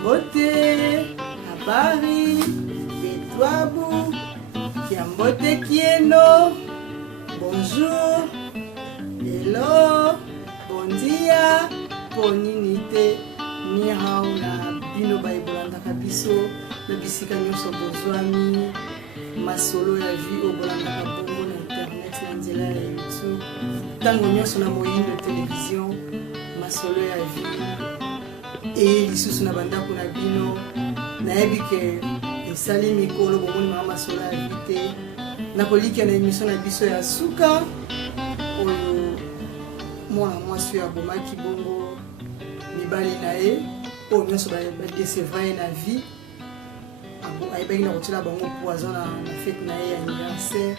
Kiambote, habari, Betwabu, Kiambote Kieno, bonjour, hello, bon dia, poninite, ni hao na bino baibolanda kabiso, na bisika nyonso bozwami, masolo ya vie obolanda kabongo na internet na nzela ya YouTube, tango nyonso na moyindo télévision, masolo ya vie, et lisusu na bandako na bino, na ebike esali mikolo bomoni mama masolo ya vie te, na kolika na émission na biso ya suka, oyo mwana mwasi ya bomaki bongo mibali na ye oyo nyonso badesevra ye na vie ayebaki na kotila bango poison na fete na ye ya anniversaire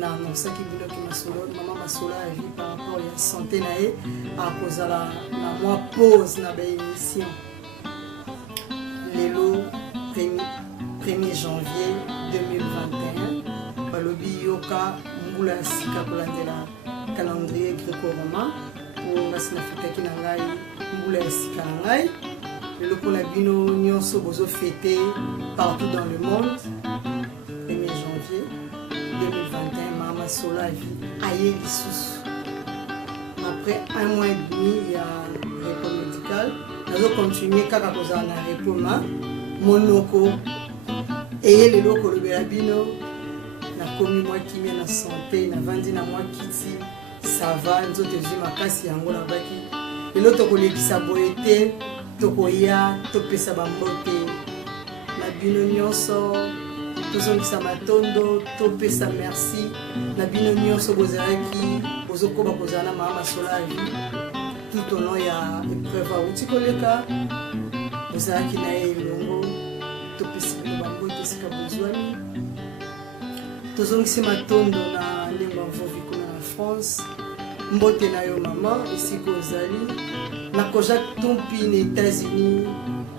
na annonsaki biloki masolo mama masolo ya vie par rapport ya santé na ye akozala na mwa pause na baémission lelo 1er janvier 2021 balobi yoka mbula ya sika kolandela calendrier gréco-romain pour ngasi na fetaki na ngai mbula ya sika na ngai lelo mpona bino nyonso bozo fêter partout dans le monde 1er janvier 2021 mama solo ya vie aye lisusu après 1 mois et demi ya repos médical nazo continuer kaka kozala na repos ma monoko eye lelo kolobela bino nakomi mwa kimia na santé navandi na mwa kiti sava nzoto ezwi makasi yango nabaki lelo tokolekisa boye te tokoya topesa bambote na bino nyonso tozongisa matondo topesa merci na bino nyonso bozalaki bozokoba kozala na mama masolo ya vie tout au long ya épreuve auti koleka bozalaki na ye elongo topesa bino bambote esika bozwani tozongisi matondo na ndenge bavovi kuna na France mbote na yo mama esika ozali na kojak tumpi na États-Unis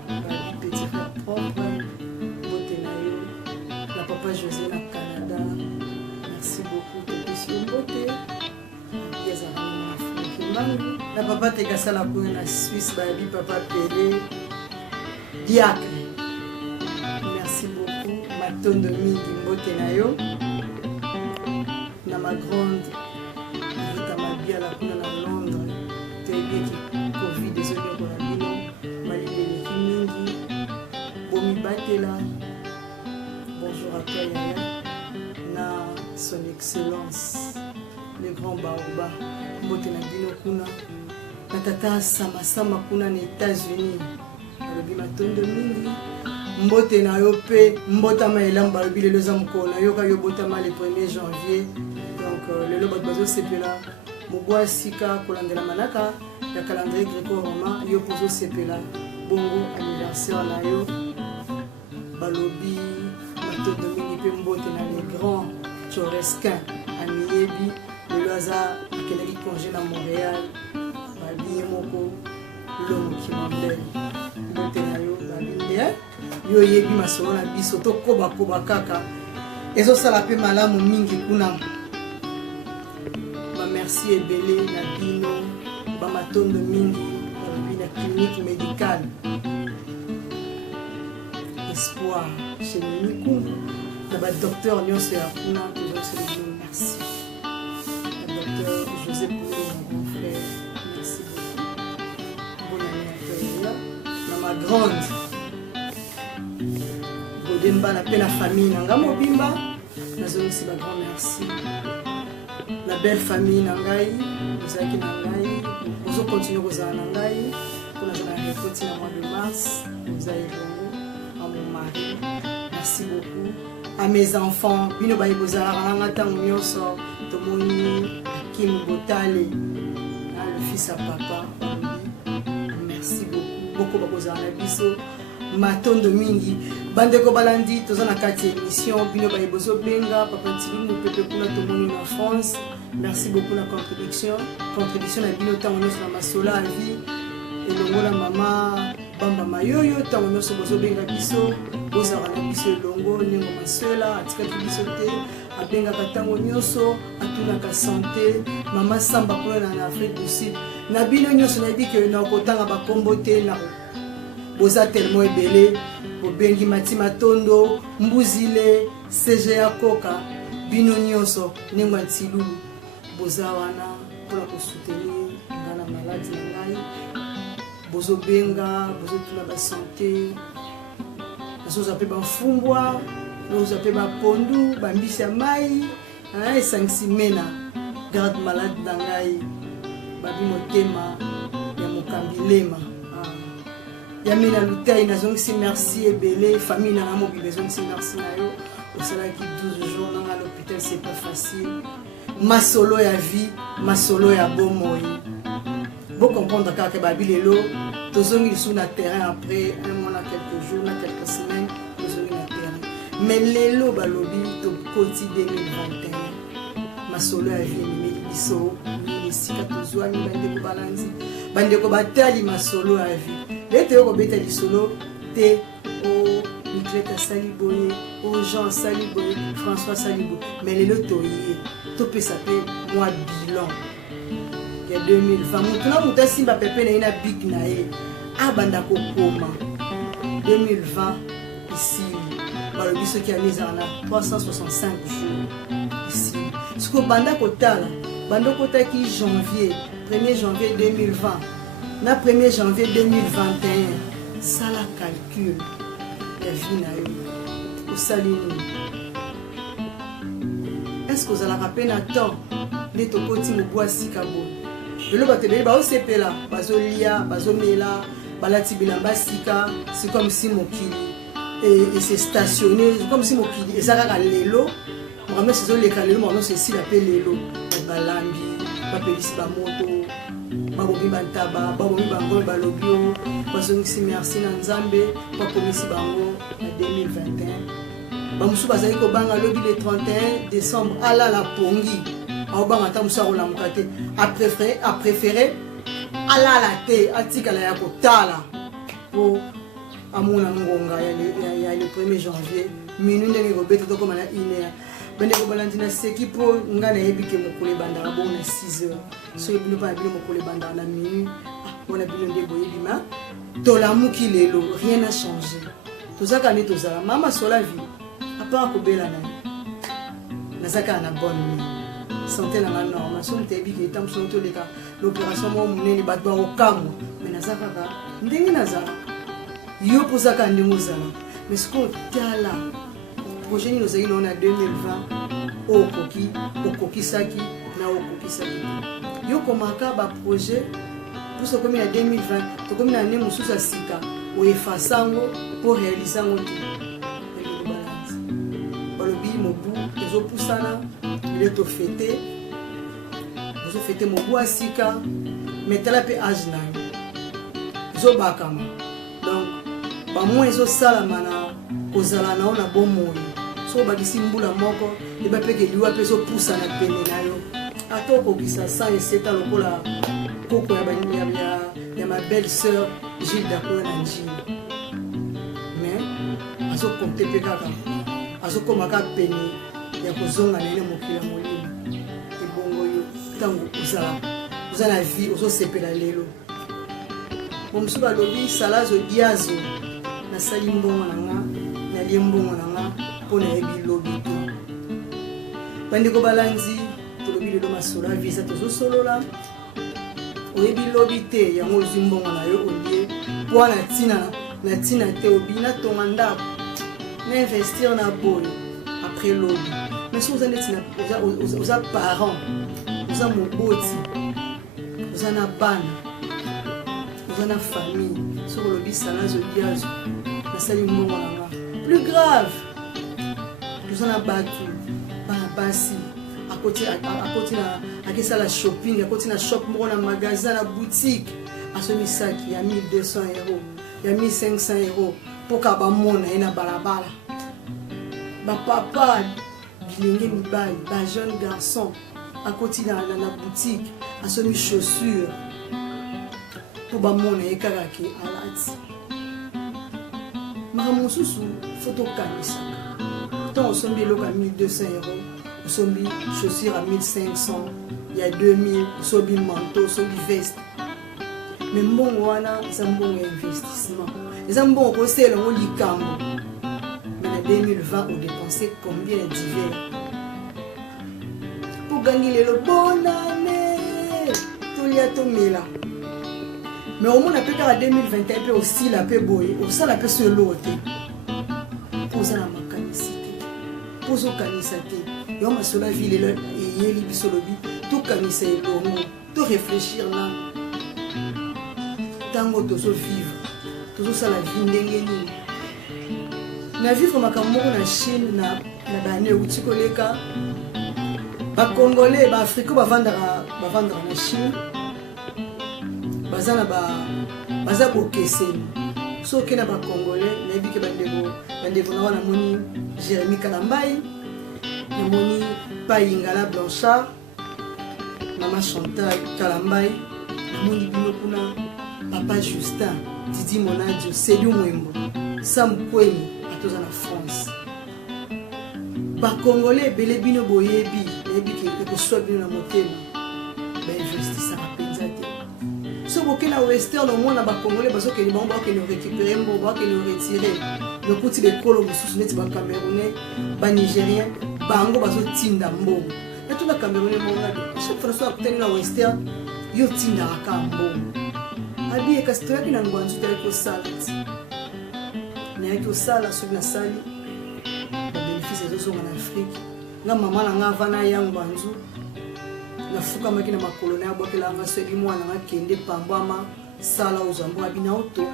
babi petit frère propre mbote na yo na papa José na Canada merci beaucoup topesi yo mbote yazala na Afrique mbangu na papa tekasala kuna na Suisse babi papa Pelé diacre merci beaucoup matondo mingi mbote na yo na ma grande Rita Mabiala kuna na Londres toyebeki covid ezoloko na bino malibeleki mingi bomibatela bonjour à toi Yaya na son excellence le grand Baoba mbote na bino kuna na tata Sama kuna na États-Unis alobi matondo mingi mbote na yo pe mbotama elamba alobi lelo eza mokolo na yoka yo botama le 1er janvier donc lelo bato bazosepela mobwa sika kolandela manaka ya calendrier gréco-romain yo pozosepela bongo anniversaire na yo balobi matondo mingi mpe mbote na le grand Choresquin amiyebi lelo aza akendaki congé na Montréal babi ye moko lomokimambele mbote na yo babi nde yo yebi masolo na biso tokobakoba kaka ezosala mpe malamu mingi kuna bamerci ebele na bino bamatondo mingi balobi na clinique médicale espoir chez Mimikungu na badocteur nyonso ya kuna tozosala bino merci na docteur José Poulo mon grand frère merci beaucoup bonne année à toi na ma grande Godemba na pe na famille nanga mobimba nazongisi ba grand merci la belle famille na ngai ozalaki na ngai ozo continuer kozala na ngai mpona zala na repoti na mois de mars oza elongo à mon mari merci beaucoup à mes enfants bino baye bozalaka nanga ntango nyonso tomoni Akim Botale le fils à papa merci beaucoup bakozala na biso matondo mingi bandeko balandi toza na kati ya émission bino baye bozobenga papa Ntilimu pepe kuna tomoni na France merci beaucoup na contribution na bino ntango nyonso na masolo ya vie elongo na mama bamba mayoyo ntango nyonso bozobenga biso bozala na biso elongo ndenge maswela atikaki biso te abengaka ntango nyonso atunaka santé mama Samba kuna na Afrique du Sud na bino nyonso nayebi ke na kotanga bakombo te boza tellement ebele bobengi Matima Tondo Mbuzile CGA Koka bino nyonso nengwa Ntilulu boza wana pour la soutenir dans la maladie na ngai bozo benga bozo tula ba santé bozo zape ba fumbwa bozo zape ba pondu ba mbisi ya mai et sangsimena garde malade na ngai babi motema ya mokambilema ya mina lutai nazongisi merci ebele famille na mobi bezongisi merci na yo osalaki 12 jours na l'hôpital c'est pas facile masolo ya vie masolo ya bomoi vous comprendre que babi lelo tozongi sur na terrain après un mois quelques jours na quelques semaines tozongi na terrain mais lelo balobi to koti 2021 masolo ya vie ni biso ni sika tozwani bande ko balanzi bande ko batali masolo ya vie lete ko betali solo te o Nicleta Saliboye o Jean Saliboye François Saliboye mais lelo toyi to pesa pe moi bilan ya 2020 mutuna mutasimba pepe na ina big na ye abanda ko koma 2020 ici balobi ce qui a mis en 365 jours ici ce que banda kotala bando kotaki janvier 1er janvier 2020 na 1er janvier 2021 ça la calcul ya vie na yo osalini est-ce que vous allez rappeler à temps les tokoti moboa sikabo le batebeli ba osepela bazolia bazomela balati bilamba sika c'est comme si mokili et c'est stationné comme si mokili ezaka lelo vraiment c'est le kalelo vraiment c'est si la lelo balambi bapelisi ba moto babomi bantaba babomi bango balobio bazongisi merci na nzambe bakomisi bango na 2021 bamusu bazali ko banga lobi le 31 décembre ala la pongi aobanga ta musa rola mukate a préféré ala la te atika la ya kotala po amona ngonga ya le 1er janvier minu ndenge ko beto to koma na ine bende ko balandina seki po ngana yebike mokole banda ba bona 6 heures so yebino pa bino mokole banda na minu bona bino ndebo yebima to la muki lelo rien n'a changé tozaka ni tozala mama sola vie à part ko bela na nazaka na bonne santé na norme so mtebi ki tam so to leka l'opération mo muneni batwa okamo mais nazaka ka ndenge nazaka yo pozaka ndimo zala mais ce qu'on tala projet ni ozali na 2020 okoki saki na okoki saki yo komaka ba projet pour ce comme en 2020 to comme na nemo susa sika o efasango pour réaliser ngo balobi mobu ezo pusana ile to fêter ezo fêter mobu asika metala pe âge na zo bakama donc ba mo ezo sala mana kozala na ona bomoyi so bagisi mbula moko e ba peke liwa pe zo pusana pene na yo atoko bisa sa eseta lokola koko ya ma belle-sœur Gilles Dakola Nanjini mais azo compter pe kaka azo komaka pene ya kozonga nene mokila molimo ebongo yo tango uzala vie ozo sepela lelo bomsu balobi salazo diazo na sali mbongo nanga na liembongo nanga pona yebi lobi to bandiko balanzi tolobi lelo masola visa tozo solola oyebi lobi te yango zimbongo na yo olie po na tina te obi na tonga ndako na investir na boye après lobi mais si oza neti oza parent oza moboti oza na bana oza na famille soki olobi salazo liazo nasali mbongo nanga plus grave toza na bato bana basi akoti akesala shopping akoti na shop moko na magasin na boutique asomisaki ya 1200 euros ya 1500 euros poka bamona ye na balabala bapapa bilenge mibali ba jeune garçon akoti na boutique asomi chaussure po bamona ye kaka ke alati makambo mosusu fo tokanisaka ntango osombi eloko ya 1200 euros osombi chaussure à 1500 il y a 2000 osombi manteau osombi veste mais mbongo wana eza mbongo ya investissement Les hommes bon conseil on lit cambo. Mais en 2020 on dépensait combien d'hiver pour gagner le bon année. Tout y a tout mis là. Mais au moins on a peut-être en 2021 peu aussi la peu boy, au ça la peu sur l'autre. Pour ça la mécanicité. Pour ça canicité. Et on m'a sur la ville là et yeli bisolobi tout canicité longo, tout réfléchir là. Tango tozo vivre. Tozo ça la vie ndenge nini. Na vivre makambo na Chine na bane utikoleka. Ba Congolais, ba Africains ba vendre na Chine. Bazana baza bokeseni. So kena ba Congolais, na biki bandeko na wana moni Jérémy Kalambai, na moni Paingala Blanchard, Maman Chantal Kalambai, na moni bino kuna Papa Justin, Didi Monadio, Cédou Mwembo, Sam Kweni, atoza na France. Ba Congolais bele bino boyebi, yebi ke ko so bino na motema. Ba investissa rapenza te. So boke na western au moins ba Congolais bazo ke libamba ke le récupérer mbo ba ke le retirer. Le kuti de kolo mususu neti ba Camerounais, ba Nigérien, bango bazo tinda mbo. Na tout ba Camerounais mo ngadi. Chaque fois so akutani na western, yo tinda aka mbo. Abi e kasitoya kina ngwanzu tele ko salati. Na yako sala so na sali. Bénéfice en Afrique. Na maman na nga vana yang banzu. Na fuka maki na makolone ya boke la vaso di mwana na kende pambama sala ozambo abina auto.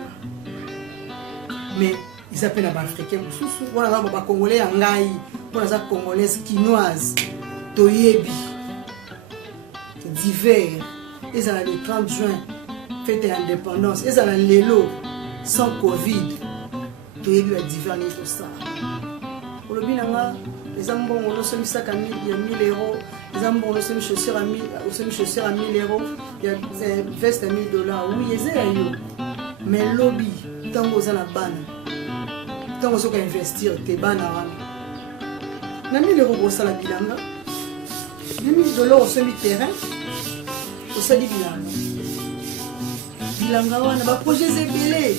Mais ils appellent les Africains mususu. Wana na ba Congolais ya ngai, wana za Congolaise quinoise, toyebi. D'hiver, ils ont le 30 juin, fête d'indépendance, ils ont lelo sans Covid. Toyebi la d'hiver ni tout ça. Les ambons on a mis sac à 1000 euros, les ambons on a mis chaussures à 1000 euros, il y a veste à $1000. Oui, ils ont mais lobby, tant que vous avez la banne, tant que vous avez investir, t'es banne à 1000 euros pour ça la bilanga, 1000 $ au semi-terrain, au sali bilanga, on a projet zébélé.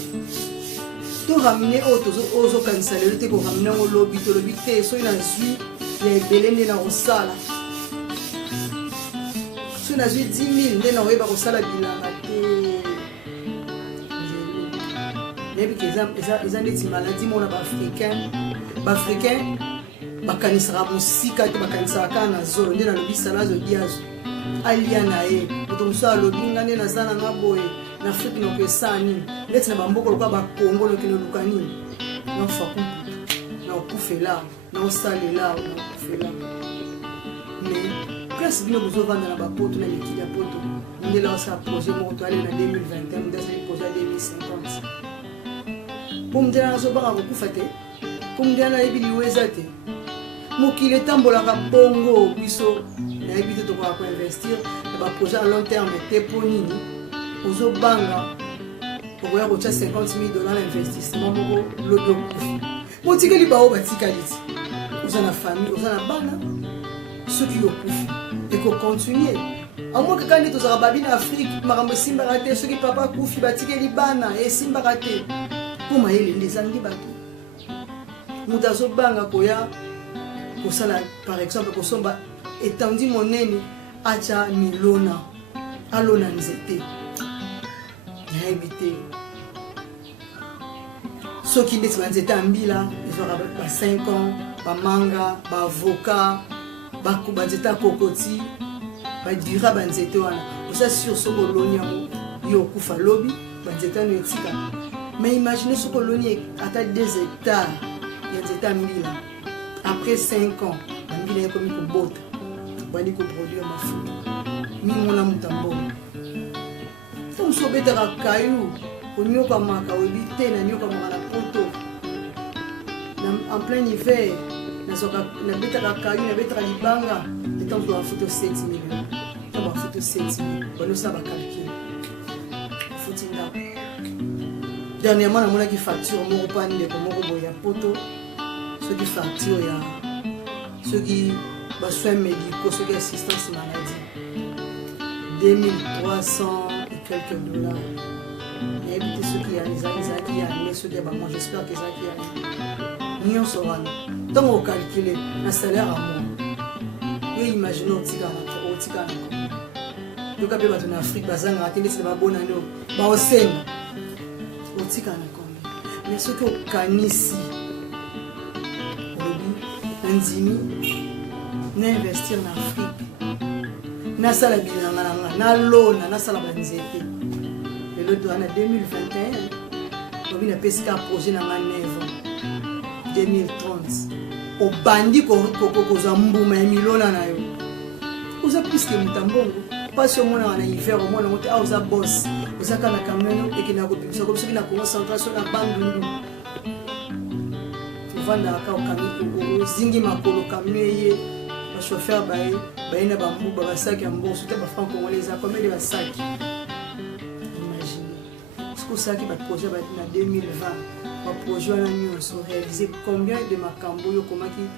To ramener aux cancelés, te ko ramener au lobby, to lobby te so ina zui les belende na osala. So na zui 10 000 nde na weba osala bilanga te. Nebi ke ils ont des maladies mona ba africain ba kanisara musika te ba kanisara kana zolo nde na lobby sala zo diazo. Alia na e, to so lobby ngane na zana na boye. Na Afrique no ke sani leti na bamboko lokwa ba Congo lo kino lukani na faku na okufela na osalela na okufela mais place bino bozo vanda na ba poto na likidi ya poto ndela osa projet mo to aller na 2021 ndasa le projet 2050 pour mdela zo ba okufa te pour mdela ebili weza te mokile tambola ka bongo biso na ebite to ko investir na ba projet à long terme te ponini Ozo banga, pour voir au 50 000 $ d'investissement, le dos. Mon ticket li bao batika liti. Vous en a famille, vous en a bana. Ceux qui ont coupé et qu'on continue. À moins que quand ils sont en Afrique, marambo simba raté, ceux qui papa koufi batika li bana et simba raté. Pour mailler les années bateau. Mudazo banga koya, pour ça par exemple, pour somba étendu mon nene, acha milona, alona nzete. Habité. Ceux qui disent qu'ils étaient en Bila, ils ont 5 ans, ba manga, ba avocat, ba kubazeta kokoti, ba dira banzete wana. Vous êtes sur ce colonie yo kufa lobby, banzeta no etika. Mais imaginez ce colonie à 2 hectares, il y a des Bila. Après 5 ans, Bila est comme une botte. Bani ko produire ma foule. Ni mon amutambo. On se met dans le caillou, on y a comme un caillou, en plein hiver, on a mis dans le caillou, on a mis dans le banga, et on doit faire 7 000. On va faire 7 000. On va calculer. Dernièrement, on a qui facture, on a pas de poto, ceux qui facturent, ceux qui ont soins médicaux, ceux qui ont assistance maladie. 2300 quelques $. éviter ceux qui ont ceux qui ont j'espère que ça qui a millions sur un donc on calcule un salaire à moi et imaginez au tigana donc à en Afrique bazanga atteindre c'est pas bon année ba au sein au tigana combien mais ce que au canisi un dimi n'investir en Afrique na sala bilanga na lona na sala banzete le lot en 2021 on vient pesca projet na 9 2030 au bandi ko za mbuma ya milona na yo uza plus que mutambongo pas sur mon en hiver au moins on te auza boss uza kana camion et qui na ko pimisa ko na concentration na bandu tu vanda ka o camion zingi makolo camion le chauffeur na bambu ba sac en bon c'était ba franc congolais ça combien de ba sac imaginez ce que ça qui va projet ba na 2020 ba projet na nyonso réaliser combien de makambo yo komaki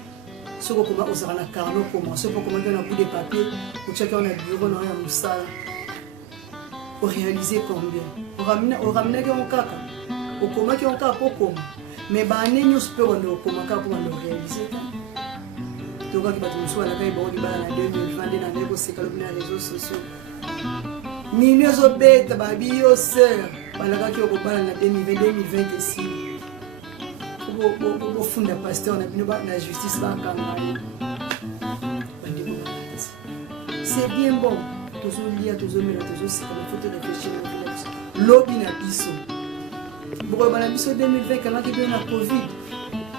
soko koma osara na carnet commencer pour komaki na bout de papier pour checker on a bureau na ya musala pour réaliser combien o ramena ke on kaka o komaki on kaka poko mais ba ne nyonso pe on do komaka pour on réaliser donc qui va te montrer la veille bon libala na 2020 na nego c'est calme na réseaux sociaux millions de bêtes babi yo sœur balaka ki okobala na 2020 ici au fond de pasteur na bino ba na justice ba kanga c'est bien bon toujours lire toujours mais toujours c'est comme il faut te réfléchir lobby na biso beaucoup ba na biso 2020 kana ki bien na covid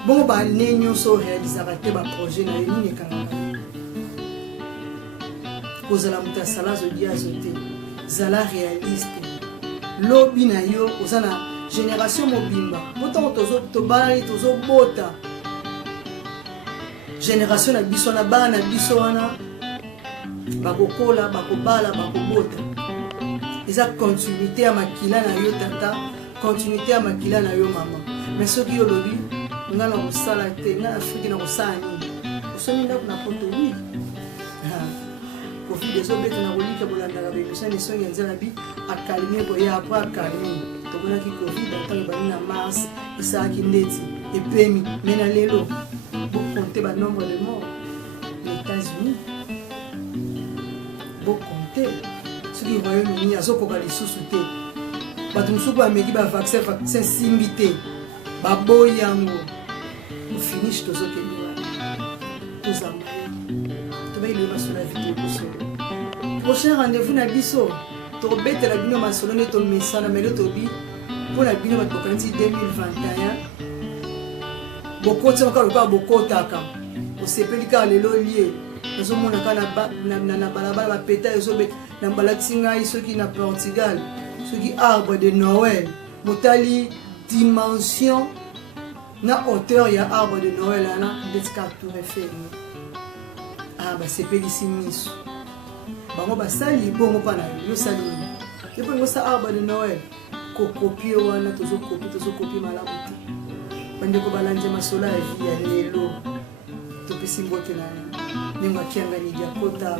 bon ba nenyo so réaliser te ba projet na yini kanga kozala muta sala zo dia zote zala réaliste lobby na yo ozana génération mobimba pourtant to bala tozo bota génération na biso na bana na biso wana bakokola bakobala bakobota eza continuité ya makila na yo tata continuité ya makila na yo mama mais soki yo lobi nga na kosala te nga na Afrique na kosala nini osomi ndako na poto oui covid ezobeta na kolika bolandaka bemission esongi ya nzela bi akalime boye apres akalime tomonaki covid atange bani na mars esalaki ndeti epemi me na lelo bokonte banombre de mort na États-Unis bokonte soki royaume-uni azokoka lisusu te bato mosuku bameki bavaccin simbi te baboyi yango ofinish tozokende wana tozamba tobayile masolo ya video kosolo prochain rendez-vous na biso tobetela bino masolo nde tomesana melo tobi mpona bino bato bokanisi 2021 bokoti maka lokola bokotaka osepeli kaka lelo lie ezomona kaka na balabala bapeta ezobeta na balakisi ngai soki na Portugal soki arbre de Noël motali dimension na hauteur ya arbre de Noël ana ndeti kaka tour Eiffel basepelisi miso bango basali bongo mpa na yo sali epo ngosa arbre de Noël kokopie wana tozokopie malamu te bandeko balanje masolo ya vi ya lelo topesi mbote na ndenge akiangani diakota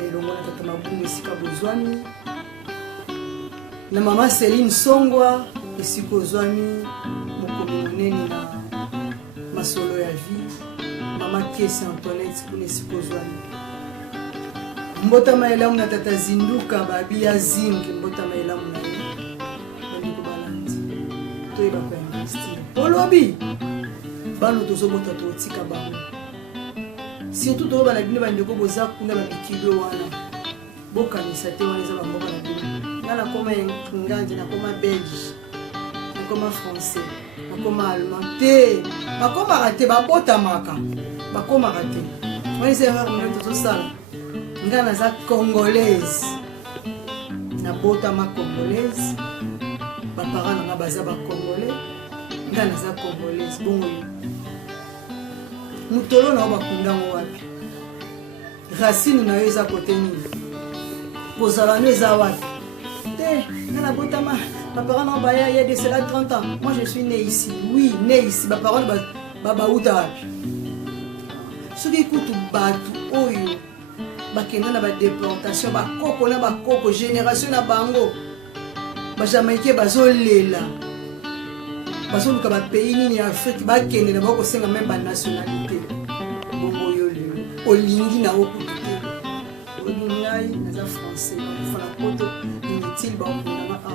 elongo na tata mabungu esika bozwami na mama Céline Songwa esika ozwami mokomi monene na masolo ya vi mama Kesi Antoinette kuna esika ozwami mbotama elamu na tata Zinduka babi ya zinc mbotama elamu na ye bandeko balandi toyeba koinvestir olobi bano tozobota totika bango surtout toyeba na bino bandeko boza kuna bamikilo wana bokanisa te wana eza bamboka na bino nga nakoma nganje nakoma belge nakoma français nakoma allemand te bakomaka te babotamaka bakomaka te wana eza erreur mene tozosala nga naza congolaise nabotama congolaise bapara nanga baza bacongolais nga naza congolaise bongo yo mutolo na yo bakundango wapi racine na yo eza kote nini kozala no eza wapi te nga nabotama bapara nanga baya ya de cela 30 ans moi je suis né ici oui né ici bapara babauta wapi soki kutu bato oyo bakenda na badéportation bakoko na bakoko génération na bango Jamaïcains bazolela bazoluka ba pays nini Afrique bakende na bakosenga même ba nationalité bongo yo lelo olingi na okute olingai naza français fala poto inutile ba mbona a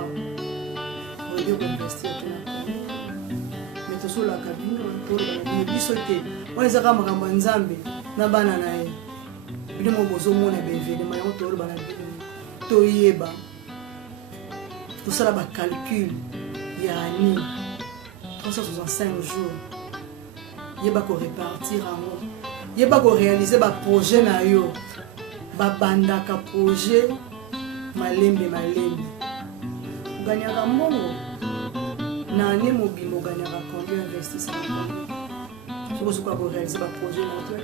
oyo ba investir tena mais to sola kabino to ba biso te on ezaka makambo nzambe na bana na ye bino mo bozomona benvede ma yo to bana bino to yeba tout ça là calcul yani 365 jours yeba ko répartir amour yeba ko réaliser ba projet na yo ba banda ka projet malembe gagner mbongo na ane mobimo gagner combien investir ça faut ko réaliser ba projet na to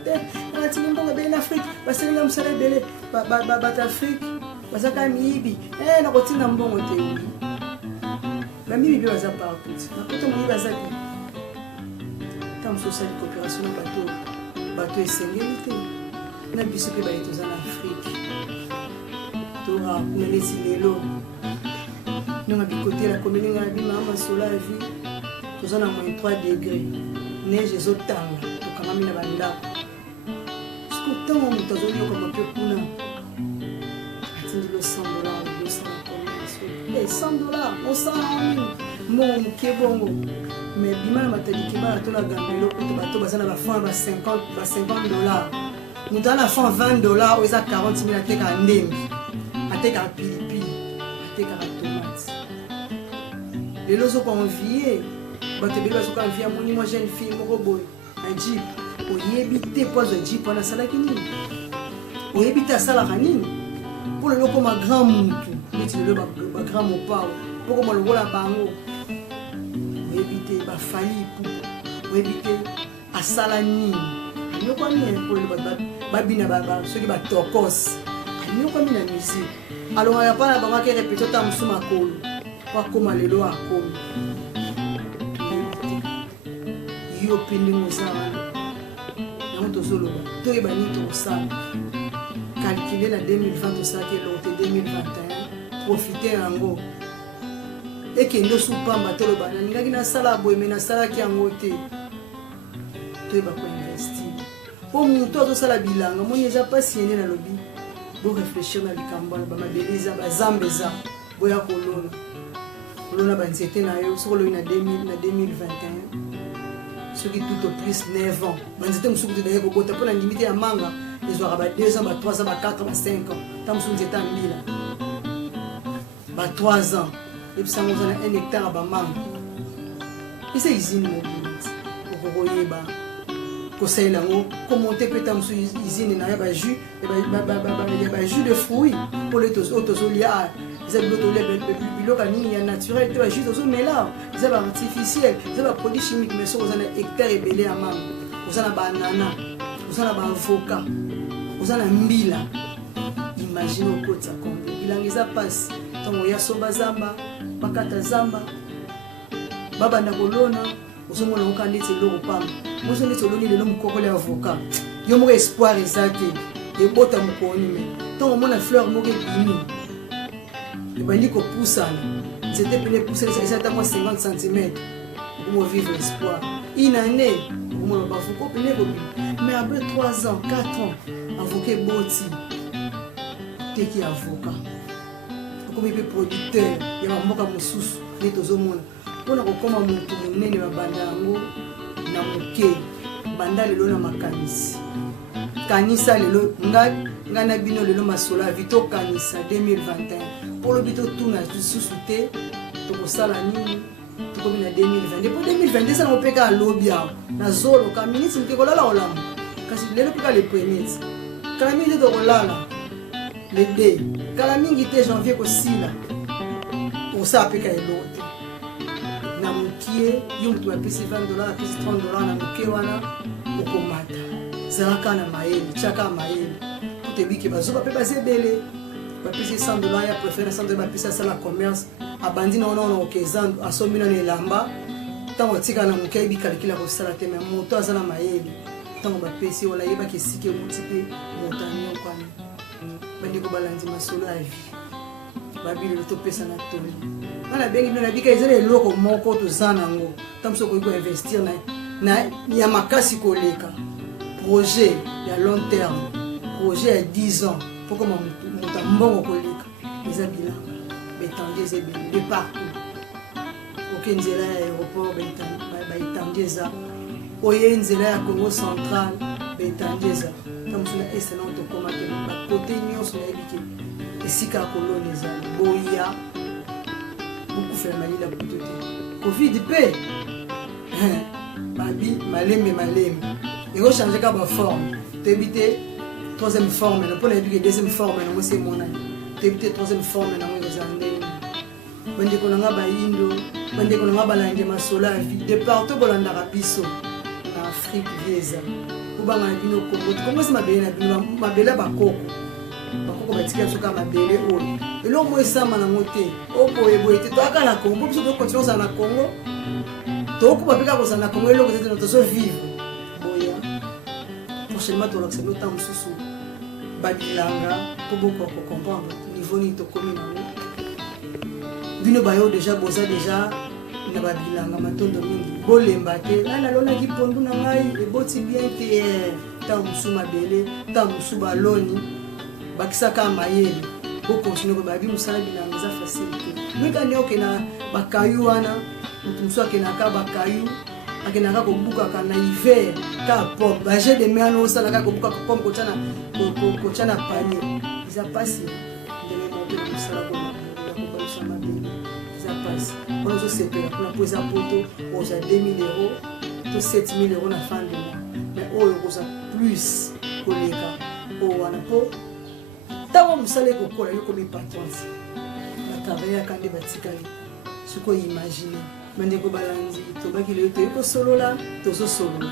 na tini mbongo be en Afrique parce que ngam sala belé ba Afrique bazaka mibi na kotina mbongo te la mibi baza partout na koto mibi baza bi tam social coopération na bato esengeli te na biso pe baito za na Afrique tora kunelesi lelo nonga bikote la commune nga bi mama sola vie toza na -3 degrés neige ezotanga tokangami na bandako siko ntango moto azolioka mape kuna atindi lo $100 $100 on s'en mon kebongo mais bima na matali keba to la gambelo ko bato bazana ba franc ba $50 muta na franc $20 ou za 40,000 ateka ndembi ateka pilipili ateka tomate lelo zo convier bato beba zo convier moni moi jeune fille moko boy un jeep oyebi te pozo jeep na sala kini oyebi ta sala kanini pour le loko ma grand muntu le ba grand mon pao pour moi le vola bango éviter ba fali pour éviter asala nini nous comme pour le ba bina ba ceux qui ba tokos nous comme la musique alors il y a pas la banque qui répète ta musuma kolo pas comme lelo akomi yo pindi mozala na to solo to e bani to sa calculer la 2020 ça qui est l'autre 2021 profiter yango et que nous soupamba tolo bana ngaki na sala boy mais na sala ki yango te to ba ko investir pour muto to sala bilanga moni eza passionné na lobi bo réfléchir na likambo ba mabeliza ba zambeza boya kolona kolona ba nzete na yo solo na 2021 ce qui tout au plus 9 ans ba nzete musuku de yeko bota pona limite ya manga ils aura ba 2 ans ba 3 ans ba 4 ans ba 5 ans tam su nzete mbila ba 3 ans et puis ça nous a 1 hectare ba manga et c'est usine mobile pour koyeba ko sela ngo commenter peut tam su usine na ba jus et ba jus de fruits pour les autosolia c'est biloka nini ya naturel te ba jus autosolia c'est ba artificiel c'est ba produit chimique mais so ozana hectare ebele ya manga ozana ba banana ozana ba avocat ozana mbila imagine ko tsa kombe bilangeza passe tango ya somba zamba bakata zamba baba na kolona osomona okandetse loko pamba moso ndetse oloni lelo mukoko le avocat yo mo espoir ezake e bota mukoni me tango mona fleur moke bini e bandi ko poussana c'était pene pousser ça ta moi 50 cm pour vivre espoir une année pour mo ba fuko pene ko mais après 3 ans 4 ans avocat boti teki avocat comme pe producteur ya mboka mususu ni tozomona pona kokoma muntu munene babanda yango na moke banda lelo na makanisi kanisa lelo nga na bino lelo masola vito kanisa 2021 pour le bito tuna susu te tokosala nini tokomi na 2022 pour 2022 ça mopeka lobia na zolo ka ministre ke kolala olamu kasi lelo peka le premier kala mingi de kolala le D kala mingi te janvier ko sila pour ça peka elote na mukie yo mtu apesi $20 apesi $30 na mukie wana okomata zaka na mayele chaka mayele tutebiki bazoba pe bazebele bapesi $100 ya préférence $100 bapesi ça la commerce abandi na ona okezando asomina na elamba tango tika na mukie bi calcula ko sala te mais moto azana mayele tango bapesi wala yeba kesike mutipe motanyo kwani bandi ko balanzi masolo ya vie babili to pesa na toli On a bien dit que les gens locaux moko to zanango. Tam so ko investir na ya makasi koleka. Projet à long terme. Projet à 10 ans. Pour que mon mbongo koleka. Les habila. Betandé de partout. Aucun nzela aéroport betandé za. Oye nzela ya Congo central betandé za. Tam so na excellent to komate ba côté nyonso na ebiki. Esika koloneza boya. Beaucoup fait mal la bouteille. Covid paix. Babi maleme. Et on change de forme. T'éviter troisième forme. Ne pas l'éduquer deuxième forme. Non c'est mon ami. T'éviter troisième forme. Non les années. Bande qu'on a ba indo. Bande qu'on a ba langue masola. De partout bolanda rapiso. En Afrique vieza. Ou ba na bino Congo. Comment c'est ma belle ma belle ba koko. Bakoko batika soka mabele oyo elo mo esama na mote oko eboite to aka na Congo biso to continuer na Congo to ko babika ko na Congo elo ko tete to so vivre boya prochainement to l'accès no temps susu babilanga to boko ko comprendre niveau ni to komi na bino bayo déjà boza déjà na babilanga matondo mingi bolemba te na lona ki pondu na ngai eboti bien te ta musu mabele ta musu baloni bakisaka mayele pour continuer ko babi musala bilanga za facilité mwika nyoke na bakayu wana mutumso akenaka bakayu akenaka ko buka kana hiver ka pomme ba j'ai des mains no sala ka ko buka ko pomme ko chana panier ça passe de me monter musala ko ko sama bi ça passe on se sépare pour poser un poteau on a 2000 euros to 7000 euros na fin de mois mais oh ko ça plus koleka oh wana po tawo musale kokola yo comme patron na travailler quand des batikali ce qu'on imagine mande ko balanzi to bakile to ko solola to so solola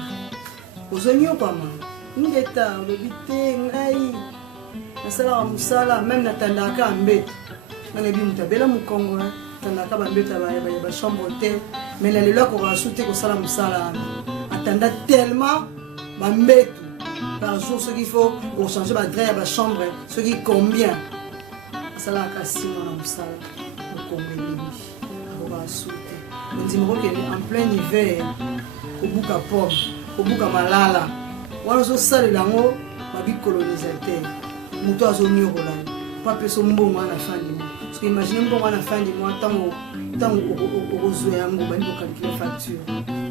ozonyo pama ngeta le bité ngai na sala musala même na tandaka mbeto mane bi mutabela mukongo tandaka ba mbeta ba chambre hôtel mais na lelo ko rajouter ko sala musala atanda tellement ba mbeto par jour ce qu'il faut pour changer ma grille à ma chambre ce qui combien ça la casse mon salle au Congo on va sauter on dit en plein hiver au bouka pomme au bouka malala on se sale lango ma vie colonisateur muto azonyo rola pas personne bon à la fin du mois parce que imaginez bon à la fin du mois tant au zoé yango bani ko calculer facture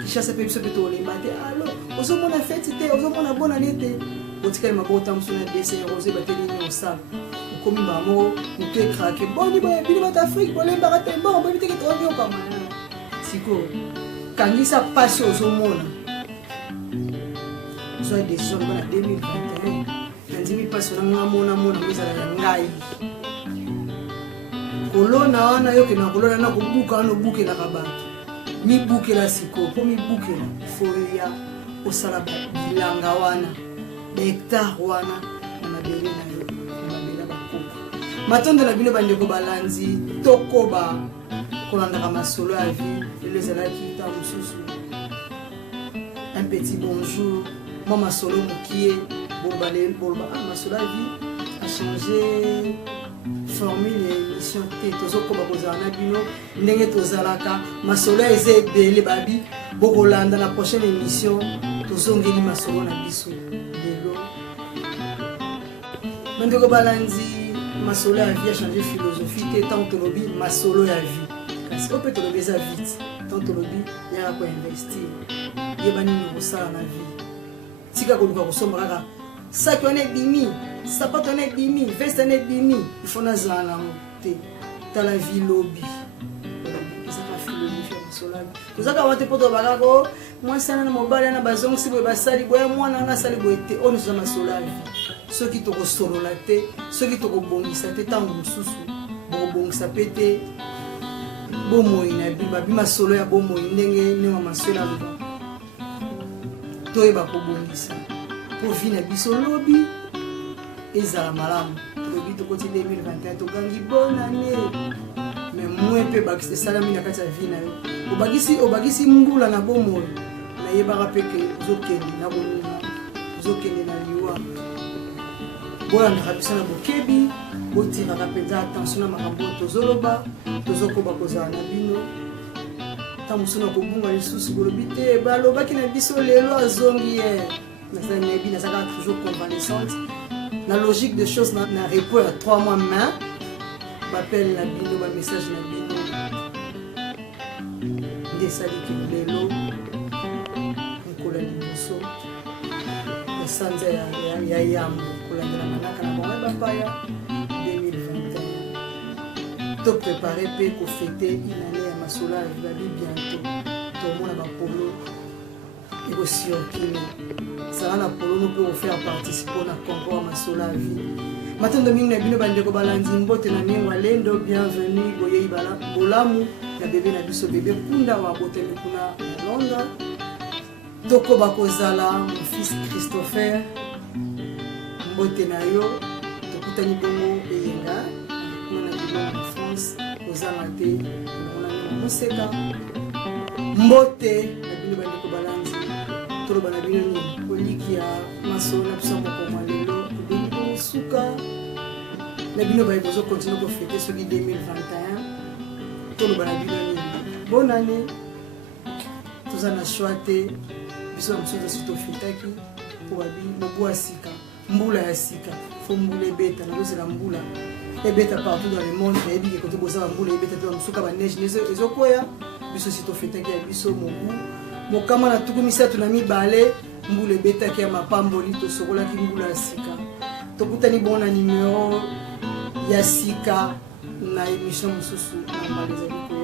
qui chasse pe biso peto le matin allo ozo mona fête te ozo mona bonne année te otikali mabota msuna dese rosé bateli ni osala komi mamo muto ekrake boni boye bini bata Afrique bolemba rate bon boye biteke to nyo kama siko kangisa passe ozo mona ozo décision bona 2021 ndimi passe na mona mezala ya ngai kolona wana yoke na kolona na kubuka no buke na kabatu mi buke la siko po mi buke la foya osala bilanga wana hectare wana na mabele na yo na mabele bakoko matondo na bino bande ko balanzi tokoba kolanda ka masolo ya vie les alaki ta mususu un petit bonjour mama solo mukie bobalé bolba masolo ya vie a changé formule émission te tozoko bakozana bino ndenge tozalaka masolo eze ebele babi bokolanda na prochaine émission tozongeli masolo na biso lelo bandeko balanzi masolo ya vie a changé philosophie te tant tolobi masolo ya vie kasi ope tolobi eza vite tant tolobi yaka ko investir yebani ni kosala na vie tika koluka kosomba kaka saki wana ebimi sapato wana ebimi veste wana ebimi ifo nazala nango te tala vie lobi ezaka philosophie ya masolabi tozaka wate mpo tobakako mwasi ana na mobali ana bazongisi boye basali boye mwana ana asali boye te oyo toza masolabi soki tokosolola te soki tokobongisa te ntango mosusu bokobongisa mpe te bomoi na babi masolo ya bomoi ndenge ndenge masolo aloba toyeba kobongisa po vi na biso lobi ezala malamu lobi tokoti 2021 tokangi bonne année mais moi mpe bakisi esalami na kati ya vi na yo obakisi mbula na bomoi nayebaka mpe ke ozokende na bolinga ozokende na liwa bolandaka biso na bokebi botiraka mpenza attention na makambo tozoloba tozokoba kozala na bino ta mosusu na kobunga lisusu bolobi te balobaki na biso lelo azongi ye nayebi nazalaka toujours convalescente na logique de choses na repos ya 3 mois main bapele na bino bamessage na bino nde esaliki lelo nkola liboso esanza ya yambo kolandela manaka na bango bapaya 2021 to prépare mpe kofete inane ya masolo avivabi bientôt tomona bapolo ekosiokile sala na polono mpe kofaire participe na concours ya masolo ya vie matendo mingi na bino bandeko balandi mbote na ningo alendo bienvenue boyei bolamu na bebe na biso bebe kunda wa botemi kuna na Londres tokoba kozala mon fils Christopher mbote na yo tokutani bongo eyenga kuna na bilongo na France kozanga te mona moseka mbote na bino bandeko balandi toloba na bino nini koliki ya masolo na biso kokoma lelo ebeli suka na bino baye bozokontinue kofete soki 2021 toloba na bino nini bonne année toza na choix te biso na mosusu osi tofetaki po babi mobu ya sika mbula ya sika fo mbula ebeta nazozela mbula ebeta partout dans le monde nayebiki kote bozala mbula ebeta mpe bamosuka baneige ezokwea biso osi tofetaki ya biso mobu mokama na tuku misato na mibale mbula ebetaki ya mapamboli tosokolaki mbula ya sika tokutani bongo na numero ya sika na émission mosusu na mbala ezali